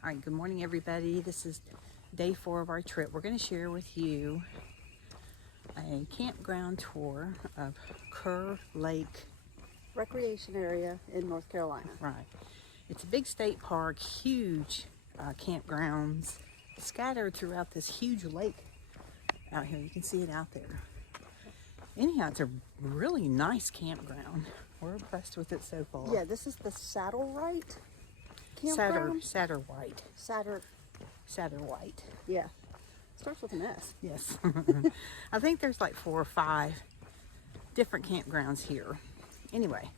All right, good morning everybody. This is day 4 of our trip. We're going to share with you a campground tour of Kerr Lake Recreation Area in North Carolina. Right. It's a big state park, huge campgrounds scattered throughout this huge lake out here. You can see it out there. Anyhow, it's a really nice campground. We're impressed with it so far. Yeah, this is the Satterwhite campground. Satterwhite. Satterwhite. Yeah. Starts with an S. Yes. I think there's like 4 or 5 different campgrounds here. Anyway,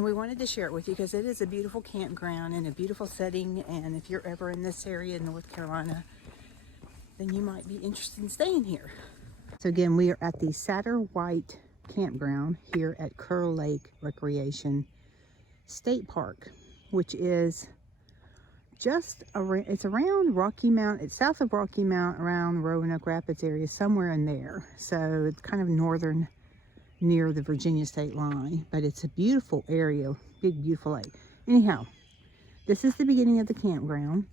we wanted to share it with you because it is a beautiful campground and a beautiful setting, and if you're ever in this area in North Carolina, then you might be interested in staying here. So again, we are at the Satterwhite campground here at Kerr Lake Recreation State Park, which is just around, it's around Rocky Mount, it's south of Rocky Mount, around Roanoke Rapids area, somewhere in there. So it's kind of northern, near the Virginia state line, but it's a beautiful area, big beautiful lake. Anyhow, this is the beginning of the campground,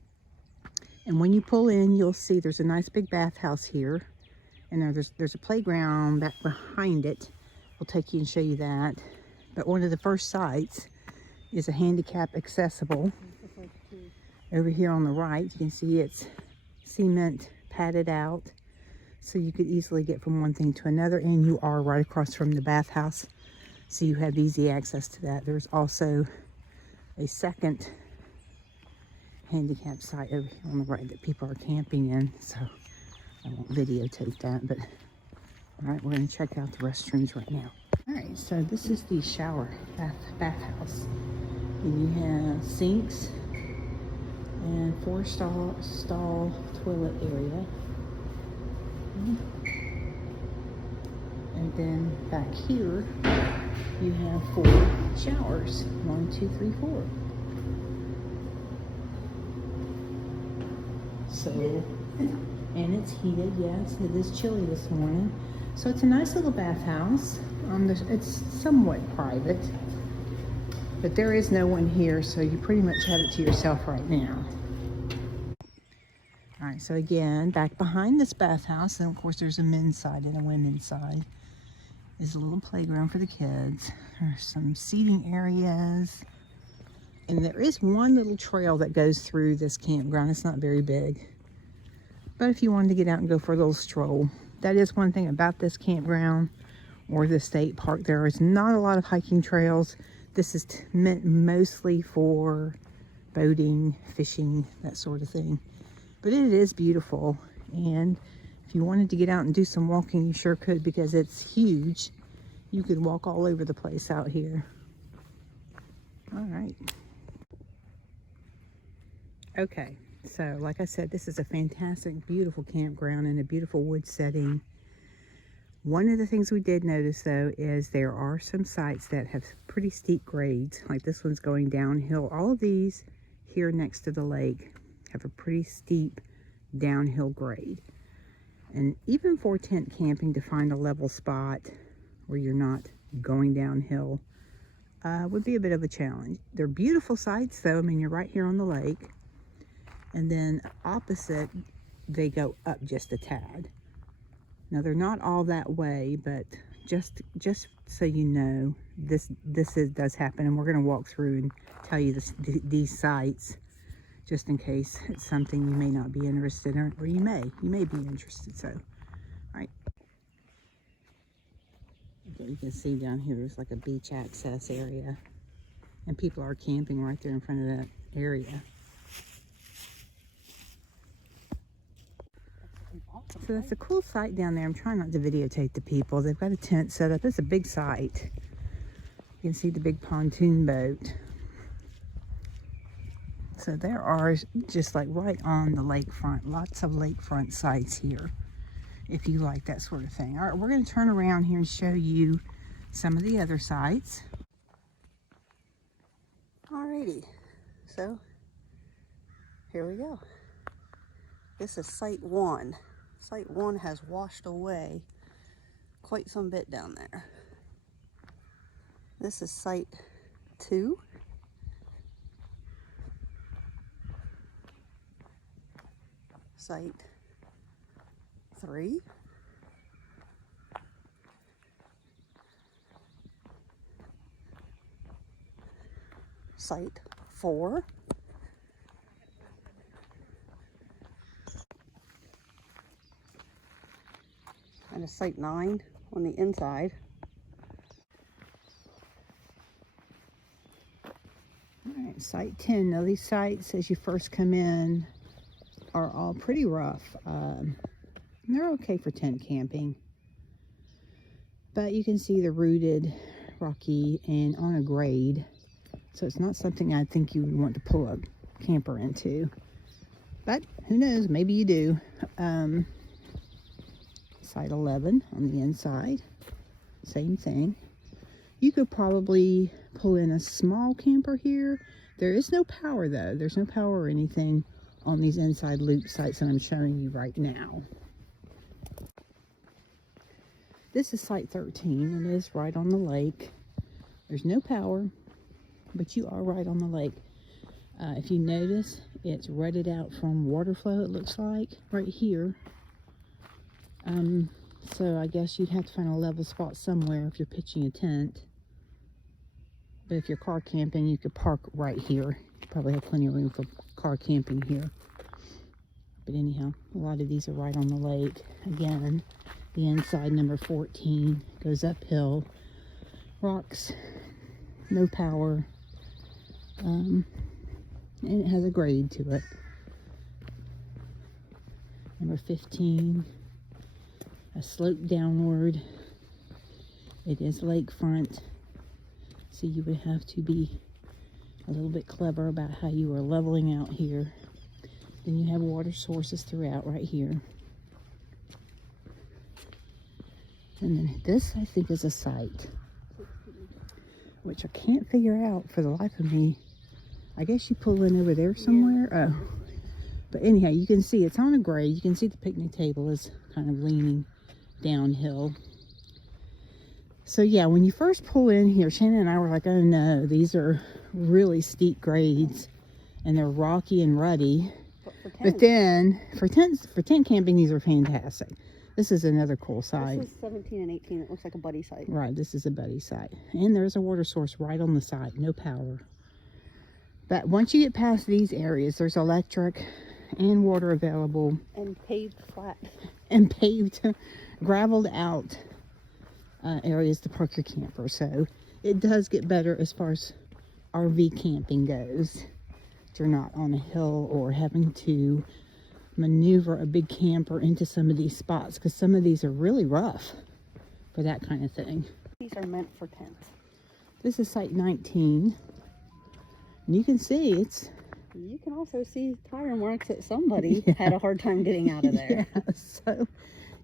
and when you pull in, you'll see there's a nice big bathhouse here, and there's a playground back behind it. We'll take you and show you that. But one of the first sites is a handicap accessible. Over here on the right, you can see it's cement padded out, so you could easily get from one thing to another, and you are right across from the bathhouse, so you have easy access to that. There's also a second handicap site over here on the right that people are camping in, so I won't videotape that. But all right, we're going to check out the restrooms right now. All right, so this is the shower bathhouse, and you have sinks and 4 stall toilet area. And then back here you have 4 showers. 1, 2, 3, 4. So, and it's heated. Yes, it is chilly this morning. So it's a nice little bathhouse. It's somewhat private, but there is no one here, so you pretty much have it to yourself right now. All right, so again, back behind this bathhouse, and of course there's a men's side and a women's side, is a little playground for the kids. There's some seating areas, and there is one little trail that goes through this campground. It's not very big, but if you wanted to get out and go for a little stroll, that is one thing about this campground or the state park. There is not a lot of hiking trails. This is meant mostly for boating, fishing, that sort of thing. But it is beautiful, and if you wanted to get out and do some walking, you sure could, because it's huge. You could walk all over the place out here. All right. Okay, so like I said, this is a fantastic, beautiful campground in a beautiful wood setting. One of the things we did notice, though, is there are some sites that have pretty steep grades, like this one's going downhill. All of these here next to the lake have a pretty steep downhill grade. And even for tent camping, to find a level spot where you're not going downhill would be a bit of a challenge. They're beautiful sites, though. I mean, you're right here on the lake. And then opposite, they go up just a tad. Now, they're not all that way, but just so you know, this does happen, and we're going to walk through and tell you these sites, just in case it's something you may not be interested in, or you may be interested. So, all right. Okay, you can see down here there's like a beach access area, and people are camping right there in front of that area. So that's a cool site down there. I'm trying not to videotape the people. They've got a tent set up. It's a big site. You can see the big pontoon boat. So there are, just like right on the lakefront, lots of lakefront sites here, if you like that sort of thing. All right, we're going to turn around here and show you some of the other sites. Alrighty, so here we go. This is Site 1. Site 1 has washed away quite some bit down there. This is Site 2. Site 3. Site 4. And a site 9 on the inside. All right, site 10. Now these sites, as you first come in, are all pretty rough. They're okay for tent camping. But you can see they're rooted, rocky, and on a grade. So it's not something I think you would want to pull a camper into. But who knows, maybe you do. Site 11 on the inside, same thing. You could probably pull in a small camper here. There is no power though. There's no power or anything on these inside loop sites that I'm showing you right now. This is site 13. It is right on the lake. There's no power, but you are right on the lake. If you notice, it's rutted out from water flow, it looks like, right here. So I guess you'd have to find a level spot somewhere if you're pitching a tent. But if you're car camping, you could park right here. You probably have plenty of room for car camping here. But anyhow, a lot of these are right on the lake. Again, the inside, number 14, goes uphill. Rocks, no power, and it has a grade to it. Number 15, a slope downward. It is lakefront, so you would have to be a little bit clever about how you are leveling out here. Then you have water sources throughout right here. And then this, I think, is a site, which I can't figure out for the life of me. I guess you pull in over there somewhere. Yeah. Oh, but anyhow, you can see it's on a grade. You can see the picnic table is kind of leaning downhill. So yeah, when you first pull in here, Shannon and I were like, oh no, these are really steep grades and they're rocky and rutty. But then for tent camping, these are fantastic. This is another cool site. This is 17 and 18. It looks like a buddy site. Right, this is a buddy site. And there's a water source right on the side, no power. But once you get past these areas, there's electric and water available. And paved flat. And paved, graveled out areas to park your camper. So it does get better as far as RV camping goes. You're not on a hill or having to maneuver a big camper into some of these spots, because some of these are really rough for that kind of thing. These are meant for tents. This is site 19. And you can see it's... You can also see tire marks that somebody had a hard time getting out of there. Yeah, so,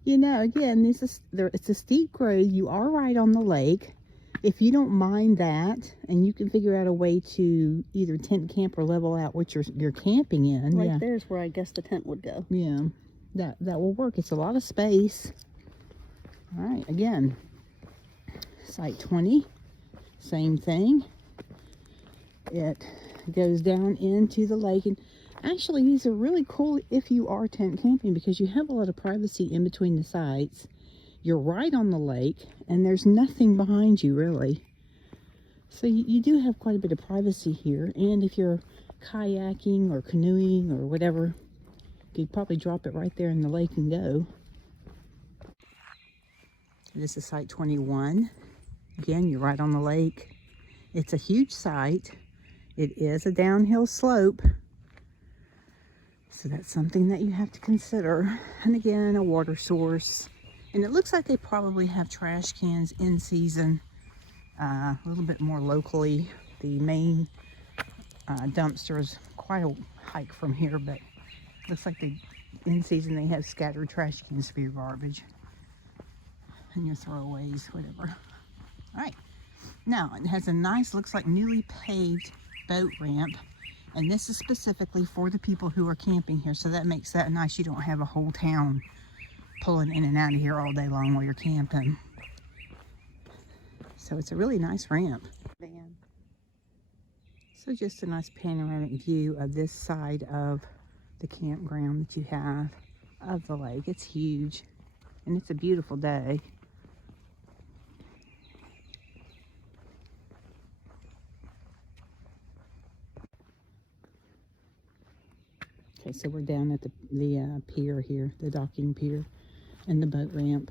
you know, again, it's a steep grade. You are right on the lake. If you don't mind that, and you can figure out a way to either tent camp or level out what you're camping in. Right, there's where I guess the tent would go. Yeah, that will work. It's a lot of space. All right, again, site 20, same thing. It goes down into the lake, and actually these are really cool if you are tent camping, because you have a lot of privacy in between the sites. You're right on the lake, and there's nothing behind you, really. So you do have quite a bit of privacy here. And if you're kayaking or canoeing or whatever, you could probably drop it right there in the lake and go. This is site 21. Again, you're right on the lake. It's a huge site. It is a downhill slope. So that's something that you have to consider. And again, a water source. And it looks like they probably have trash cans in season, a little bit more locally. The main dumpster is quite a hike from here, but looks like in season they have scattered trash cans for your garbage and your throwaways, whatever. All right, now it has a nice, looks like newly paved boat ramp, and this is specifically for the people who are camping here, so that makes that nice. You don't have a whole town pulling in and out of here all day long while you're camping. So it's a really nice ramp. So just a nice panoramic view of this side of the campground that you have of the lake. It's huge, and it's a beautiful day. Okay, so we're down at the pier here, the docking pier, and the boat ramp.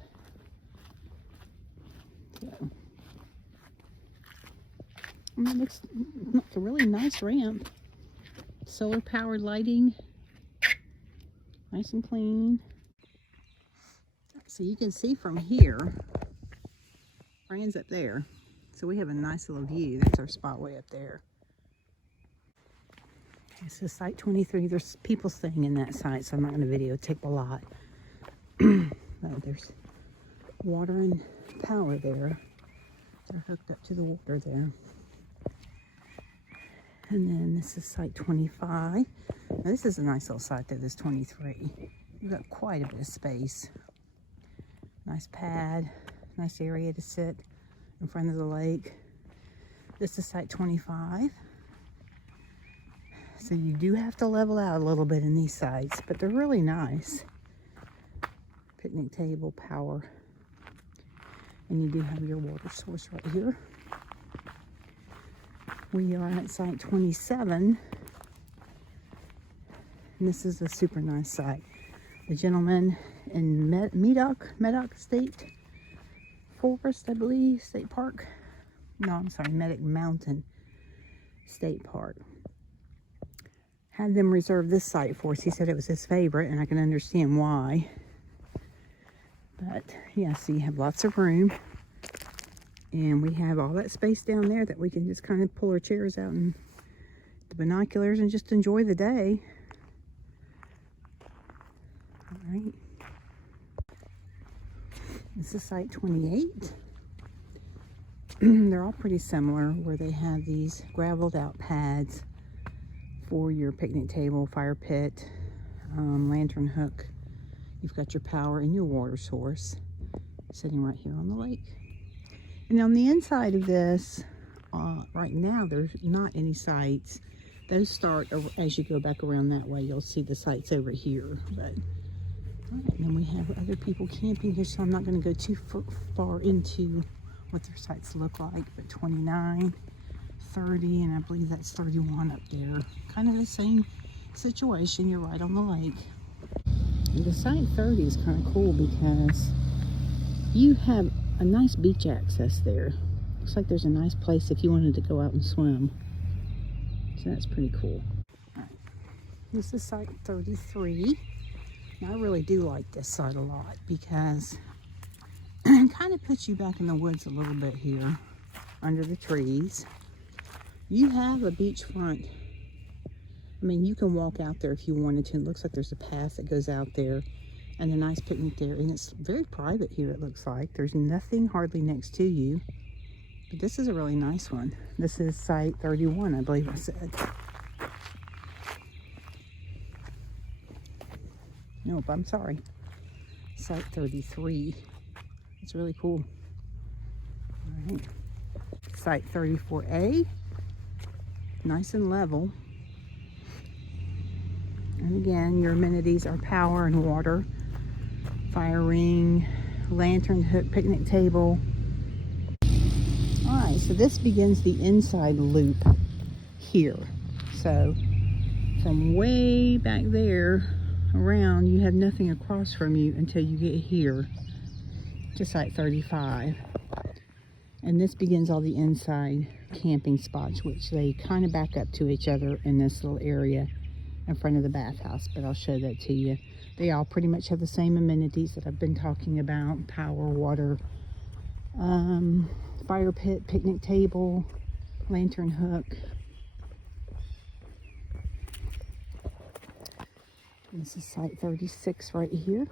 So, I mean, it looks a really nice ramp. Solar powered lighting, nice and clean. So you can see from here, Fran's up there. So we have a nice little view. That's our spot way up there. Okay, so site 23, there's people staying in that site, so I'm not going to videotape a lot. There's water and power there. They're hooked up to the water there. And then this is site 25. Now this is a nice little site there, this 23. You've got quite a bit of space. Nice pad, nice area to sit in front of the lake. This is site 25. So you do have to level out a little bit in these sites, but they're really nice. Picnic table, power. And you do have your water source right here. We are at site 27. And this is a super nice site. The gentleman in Medoc State Forest, I believe, State Park. No, I'm sorry, Medoc Mountain State Park. Had them reserve this site for us. He said it was his favorite, and I can understand why. But yeah, so you have lots of room. And we have all that space down there that we can just kind of pull our chairs out and the binoculars and just enjoy the day. All right. This is site 28. They're all pretty similar, where they have these graveled out pads for your picnic table, fire pit, lantern hook. You've got your power and your water source sitting right here on the lake. And on the inside of this, right now, there's not any sites. Those start as you go back around that way. You'll see the sites over here. But and then we have other people camping here, so I'm not going to go too far into what their sites look like. But 29, 30, and I believe that's 31 up there. Kind of the same situation. You're right on the lake. And the site 30 is kind of cool because you have a nice beach access there. Looks like there's a nice place if you wanted to go out and swim. So that's pretty cool. All right. This is site 33. Now, I really do like this site a lot because it kind of puts you back in the woods a little bit here under the trees. You have a beachfront. I mean, you can walk out there if you wanted to. It looks like there's a path that goes out there and a nice picnic there. And it's very private here, it looks like. There's nothing hardly next to you. But this is a really nice one. This is site 31, I believe I said. Nope, I'm sorry. Site 33. It's really cool. All right. Site 34A. Nice and level. And again, your amenities are power and water, fire ring, lantern hook, picnic table. All right, so this begins the inside loop here. So from way back there around, you have nothing across from you until you get here to site 35. And this begins all the inside camping spots, which they kind of back up to each other in this little area in front of the bathhouse, but I'll show that to you. They all pretty much have the same amenities that I've been talking about: power, water, fire pit, picnic table, lantern hook. This is site 36 right here.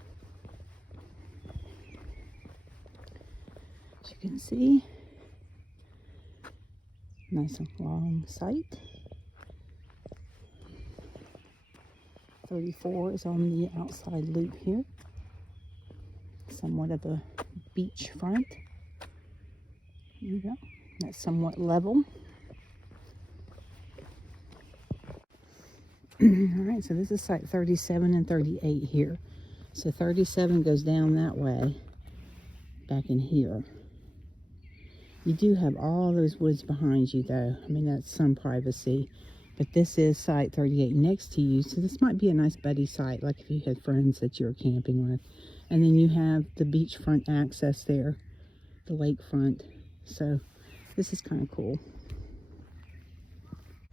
As you can see, nice and long site. 34 is on the outside loop here. Somewhat of a beach front. There you go. That's somewhat level. All right, so this is site 37 and 38 here. So 37 goes down that way, back in here. You do have all those woods behind you though. I mean, that's some privacy. But this is site 38 next to you. So this might be a nice buddy site, like if you had friends that you were camping with. And then you have the beachfront access there, the lakefront. So this is kind of cool.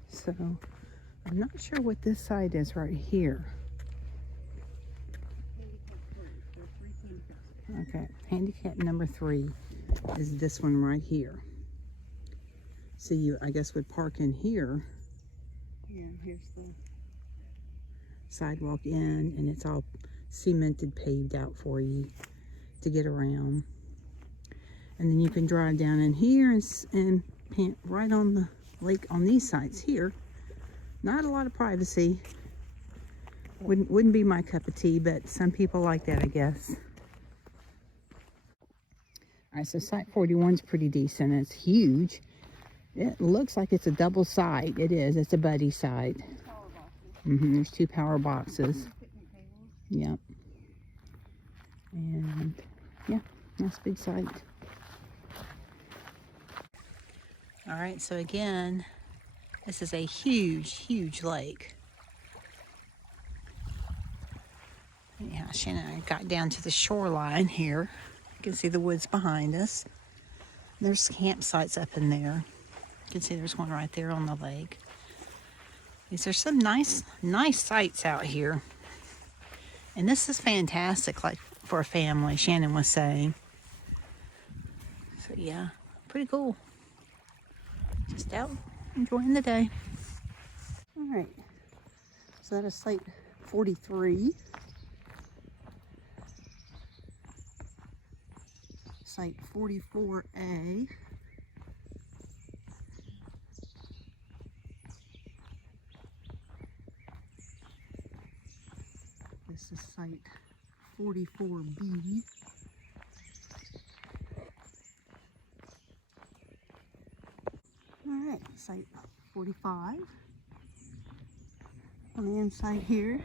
So I'm not sure what this site is right here. Okay, handicap number 3 is this one right here. So you, I guess, would park in here. Yeah, here's the Sidewalk in, and it's all cemented, paved out for you to get around. And then you can drive down in here and camp right on the lake on these sites here. Not a lot of privacy. Wouldn't be my cup of tea, but some people like that, I guess. All right, so site 41 is pretty decent. It's huge. It looks like it's a double site. It is. It's a buddy site. There's 2 power boxes. Yep. And yeah, nice big site. All right, so again, this is a huge, huge lake. Yeah, Shannon and I got down to the shoreline here. You can see the woods behind us. There's campsites up in there. You can see there's one right there on the lake. These are some nice sights out here. And this is fantastic, like for a family, Shannon was saying. So yeah, pretty cool. Just out enjoying the day. All right, so that is site 43. Site 44A. This is site 44B. All right, site 45. On the inside here,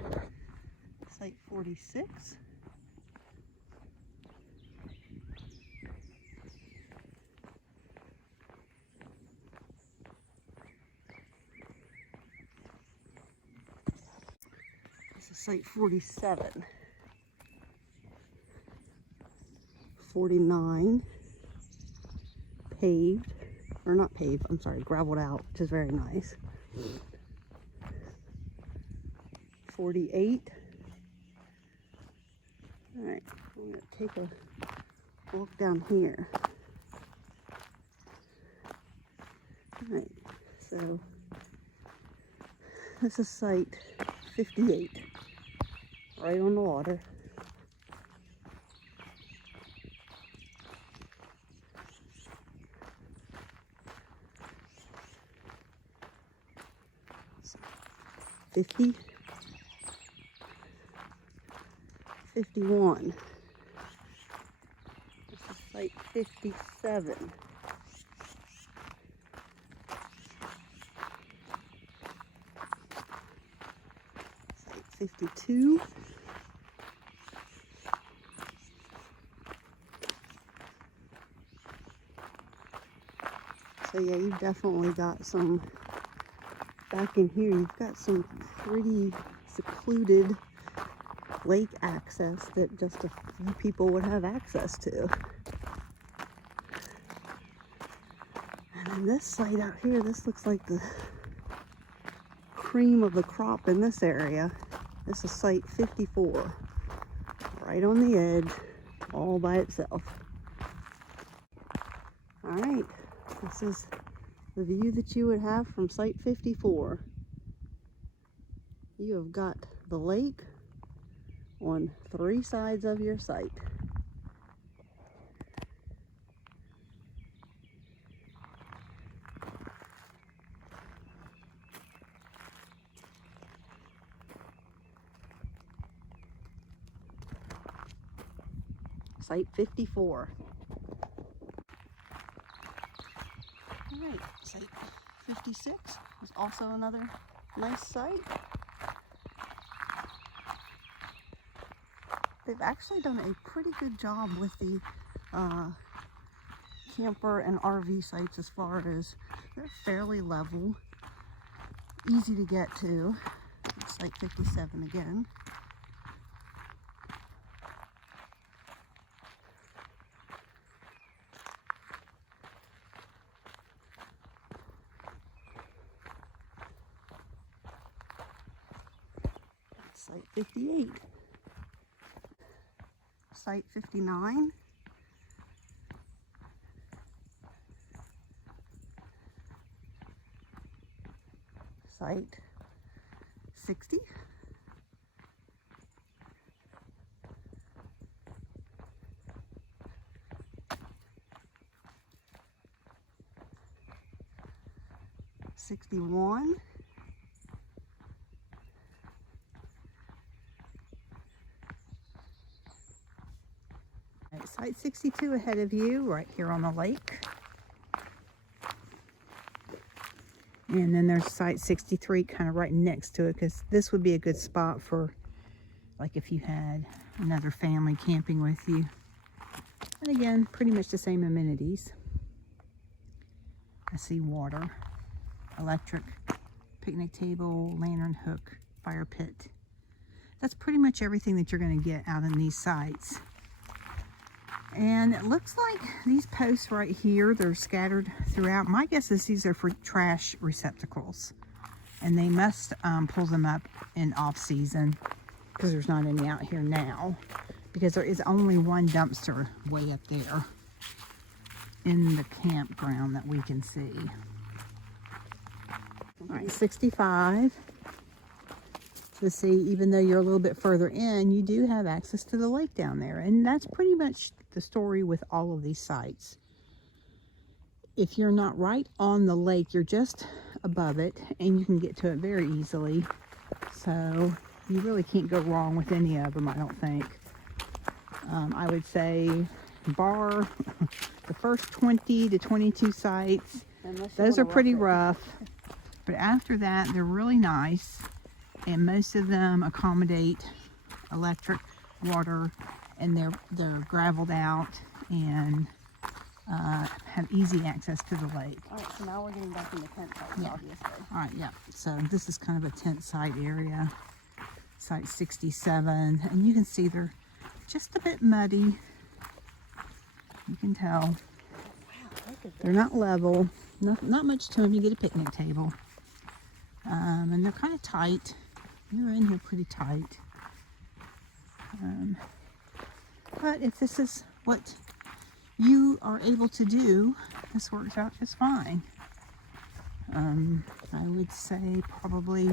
site 46. This is site 47. 49. Paved, or not paved, I'm sorry, gravelled out, which is very nice. 48. All right, I'm going to take a walk down here. All right, so this is site 58, right on the water. So 50. 51. This is site 57. Site 52. So yeah, you've definitely got some, back in here, you've got some pretty secluded lake access that just a few people would have access to. And then this site out here, this looks like the cream of the crop in this area. This is site 54, right on the edge, all by itself. All right, this is the view that you would have from site 54. You have got the lake on 3 sides of your site. Site 54. All right, site 56 is also another nice site. They've actually done a pretty good job with the camper and RV sites as far as they're fairly level, easy to get to. It's Site 57 again. Site 58. Site 59. Site 60. '61. Site 62 ahead of you, right here on the lake. And then there's Site 63 kind of right next to it, because this would be a good spot for, like, if you had another family camping with you. And again, pretty much the same amenities. I see water, electric, picnic table, lantern hook, fire pit. That's pretty much everything that you're going to get out in these sites. And it looks like these posts right here, they're scattered throughout. My guess is these are for trash receptacles. And they must pull them up in off season, because there's not any out here now. Because there is only one dumpster way up there in the campground that we can see. All right, 65. So see, even though you're a little bit further in, you do have access to the lake down there. And that's pretty much the story with all of these sites. If you're not right on the lake, you're just above it, and you can get to it very easily. So you really can't go wrong with any of them, I don't think. I would say bar the first 20 to 22 sites, those are pretty rough. But after that, they're really nice. And most of them accommodate electric, water, and they're graveled out and have easy access to the lake. All right, so now we're getting back into tent sites, Yeah. obviously. All right, yeah. So this is kind of a tent site area, Site 67, and you can see they're just a bit muddy. You can tell. Wow, look at They're not level. Not much to them. You get a picnic table, and they're kind of tight. You're in here pretty tight. But if this is what you are able to do, this works out just fine. I would say probably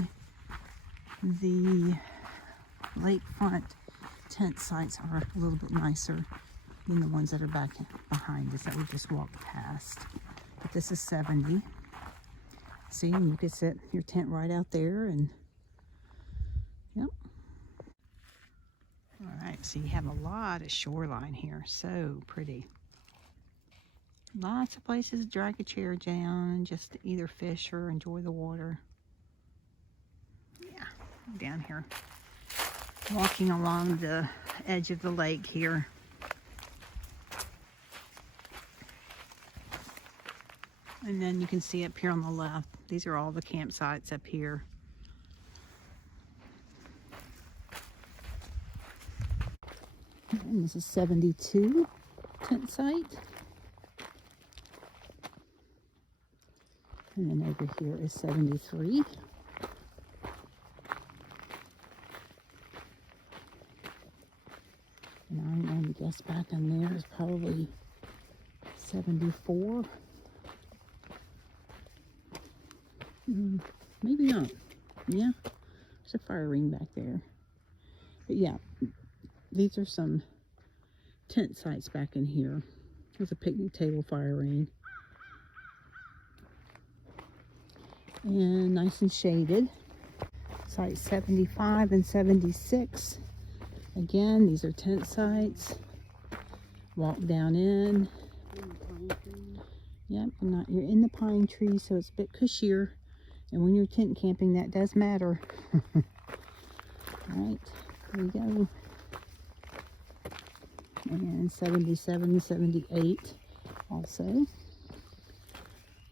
the lakefront tent sites are a little bit nicer than the ones that are back behind us that we just walked past. But this is 70. See, and you could set your tent right out there, and yep. All right, so you have a lot of shoreline here. So pretty. Lots of places to drag a chair down and just either fish or enjoy the water. Yeah, down here. Walking along the edge of the lake here. And then you can see up here on the left, these are all the campsites up here. And this is 72 tent site. And then over here is 73. And I'm going to guess back in there is probably 74. Maybe not. Yeah, there's a fire ring back there. But yeah, these are some tent sites back in here. There's a picnic table, fire ring. And nice and shaded. Site 75 and 76. Again, these are tent sites. Walk down in. Yep, you're in the pine tree, so it's a bit cushier. And when you're tent camping, that does matter. All right, here we go. and 77 and 78 also.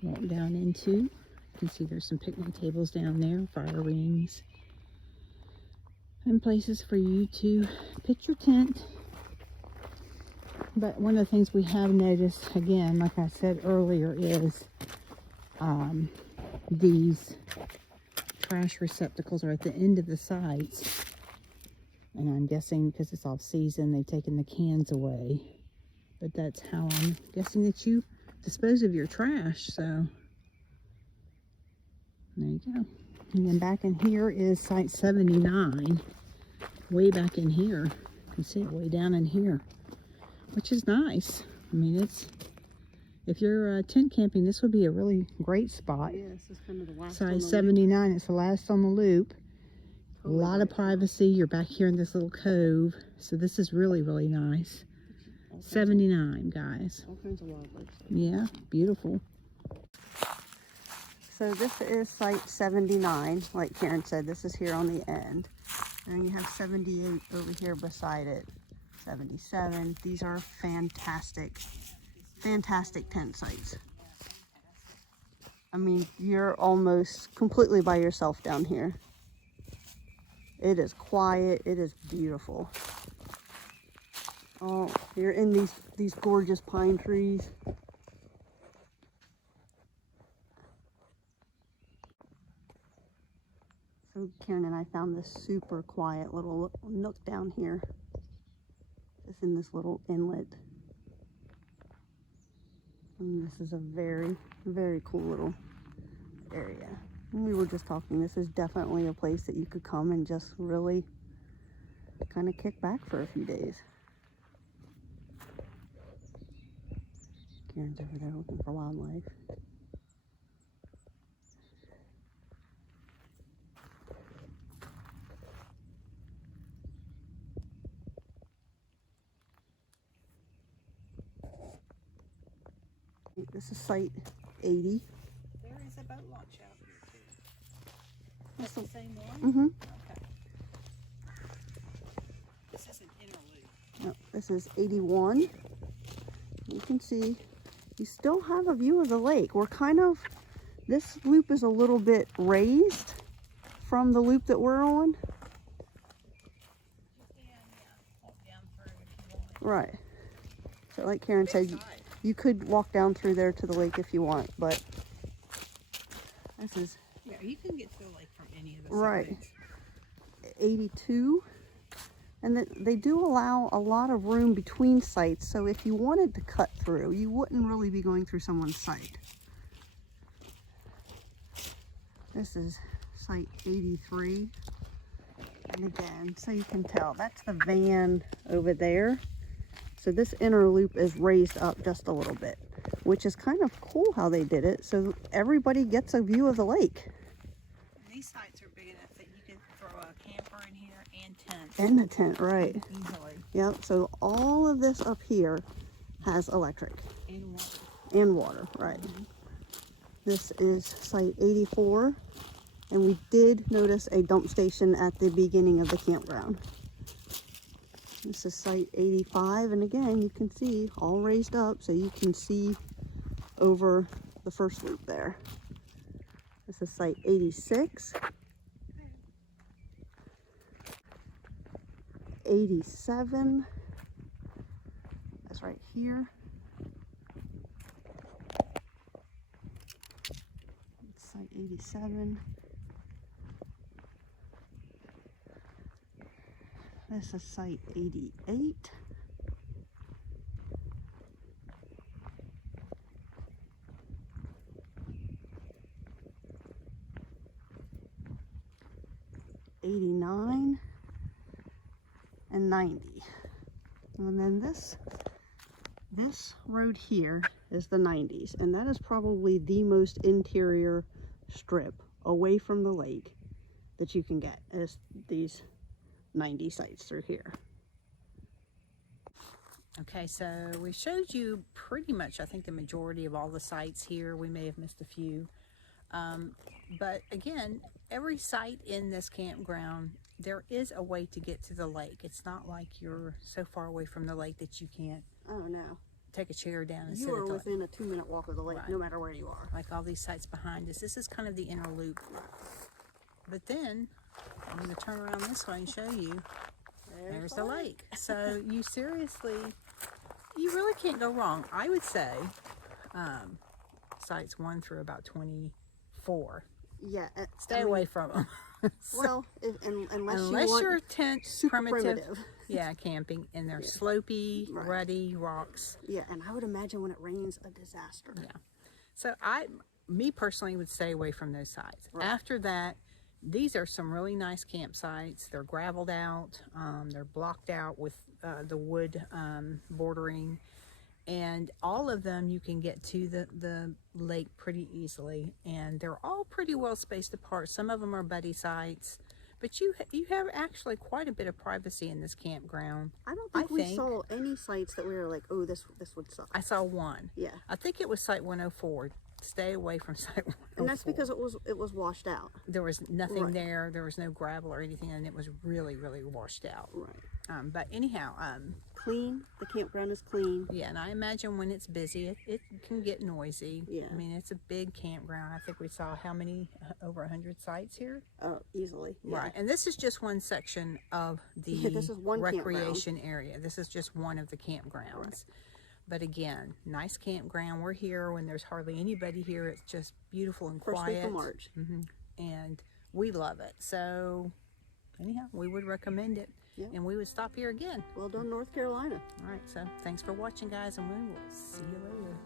Walk down into, you can see there's some picnic tables down there, fire rings, and places for you to pitch your tent. But one of the things we have noticed, again, like I said earlier, is these trash receptacles are at the end of the sites. And I'm guessing because it's off season, they've taken the cans away. But that's how I'm guessing that you dispose of your trash. So there you go. And then back in here is site 79. Way back in here. You can see it way down in here, which is nice. I mean, it's, if you're tent camping, this would be a really great spot. Yeah, this is kind of the last Size 79, it's the last on the loop. Totally. A lot of privacy. You're back here in this little cove. So this is really, really nice. 79, guys. All kinds of wildlife. Yeah, beautiful. So this is site 79, like Karen said, this is here on the end. And you have 78 over here beside it. 77. These are fantastic, fantastic tent sites. I mean, you're almost completely by yourself down here. It is quiet. It is beautiful. Oh, you're in these gorgeous pine trees. So Karen and I found this super quiet little nook down here. Just in this little inlet. And this is a very, very cool little area. And we were just talking, this is definitely a place that you could come and just really kind of kick back for a few days. Karen's over there looking for wildlife. This is site 80. There is a boat launch out here too. That's the same one? Mm-hmm. Okay. This is an interlude. No, this is 81. You can see you still have a view of the lake. We're kind of, this loop is a little bit raised from the loop that we're on. You can, walk down through if you want. Right. So like Karen said, you could walk down through there to the lake if you want, but this is... Yeah, you can get to the lake from any of the right. sides. 82. And they do allow a lot of room between sites, so if you wanted to cut through, you wouldn't really be going through someone's site. This is site 83. And again, so you can tell, that's the van over there. So this inner loop is raised up just a little bit, which is kind of cool how they did it. So everybody gets a view of the lake. These sites are big enough that you could throw a camper in here and tent. And a tent, right. Easily. Yep, so all of this up here has electric. And water. And water, right. Mm-hmm. This is site 84. And we did notice a dump station at the beginning of the campground. This is site 85, and again, you can see all raised up, so you can see over the first loop there. This is site 86. 87. That's right here. It's site 87. This is site 88. '89 and 90. And then this road here is the 90s, and that is probably the most interior strip away from the lake that you can get, is these 90 sites through here. Okay, so we showed you pretty much, I think, the majority of all the sites here. We may have missed a few. But again, every site in this campground there is a way to get to the lake. It's not like you're so far away from the lake that you can't Oh no. take a chair down and sit You at are the within a 2-minute walk of the lake, Right. no matter where you are. like all these sites behind us. This is kind of the inner loop. But then I'm going to turn around this way and show you. There's the lake. So you seriously, you really can't go wrong. I would say sites 1 through about 24. Yeah. Stay away from them. Well, unless you Unless want you're tent super primitive. Yeah, camping, and they're slopey, Right. ruddy rocks. Yeah, and I would imagine when it rains, a disaster. Yeah. So me personally would stay away from those sites. Right. After that, these are some really nice campsites. They're graveled out. They're blocked out with the wood bordering. And all of them you can get to the lake pretty easily. And they're all pretty well spaced apart. Some of them are buddy sites. But you have actually quite a bit of privacy in this campground. I don't think we saw any sites that we were like, oh, this would suck. I saw one. Yeah. I think it was site 104. Stay away from site 104. And that's because it was washed out. There was nothing Right. there. There was no gravel or anything, and it was really, really washed out. Right. But anyhow, Clean. The campground is clean. yeah, and I imagine when it's busy, it can get noisy. Yeah. I mean, it's a big campground. I think we saw how many? Over 100 sites here? Easily. Yeah. Right. And this is just one section of the Yeah, this is one recreation area. This is just one of the campgrounds. Right. But again, nice campground. We're here when there's hardly anybody here. It's just beautiful and First quiet. week of March. And we love it. So anyhow, we would recommend it. Yeah. And we would stop here again. Well done, North Carolina. All right. So thanks for watching, guys, and we will see you later.